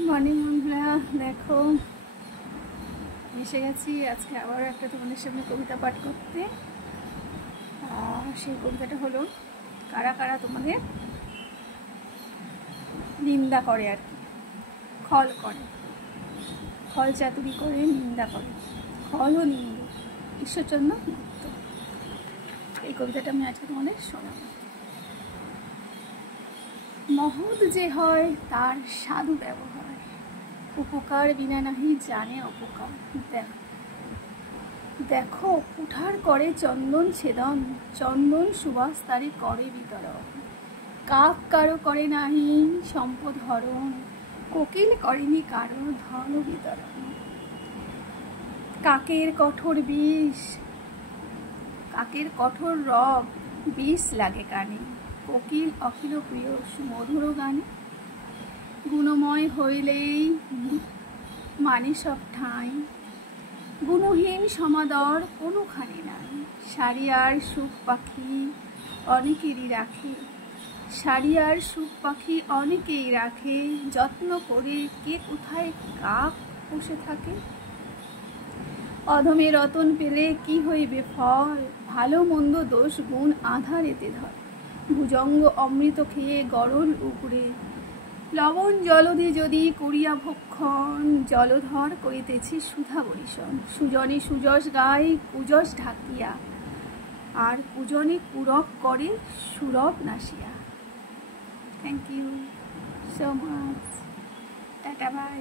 Morning বন্ধুরা, দেখো এসে গেছি আজকে আবার একটা তোমাদের সামনে কবিতা পাঠ করতে। সেই কবিতাটা হলো, কারা কারা তোমাদের নিন্দা করে আর কি, খল করে, খল চাতুরি করে নিন্দা করে, খল ও নিন্দ। ঈশ্বরচন্দ্র গুপ্ত। এই কবিতাটা আমি আজকে তোমাদের শোনাবো। মহৎ যে হয় তার সাধু ব্যবহার, উপকার বিনা নাহি জানে অপকার। দেখো কুঠার করে চন্দন ছেদন, চন্দন সুবাস তারি করে বিতরণ। কাক কারো করে নাহি সম্পদ হরণ, কোকিল করেনি কারো ধন বিতরণ। কাকের কঠোর বিষ, কাকের কঠোর রব বিষ লাগে কানে, কোকিল অখিল প্রিয় সুমধুর গানে। গুণময় হইলেই মানে সব ঠাঁই, গুণহীন সমাদর কোনোখানে নাই। সারিয়ার সুখ পাখি অনেকেরই রাখে, সারিয়ার সুখ পাখি অনেকেই রাখে, যত্ন করে কে কোথায় কাক বসে থাকে। অধমে রতন পেলে কি হইবে ফল, ভালো মন্দ দোষ গুণ আধারেতে ধর। ভুজঙ্গ অমৃত খেয়ে গরল উপরে, লবণ জলধি যদি করিয়া ভক্ষণ। জলধর করিতেছি সুধা বরিশন, সুজনে সুযশ গায় কুযশ ঢাকিয়া, আর কুজনে কুরব করে সুরব নাসিয়া। Thank you so much. Tata by.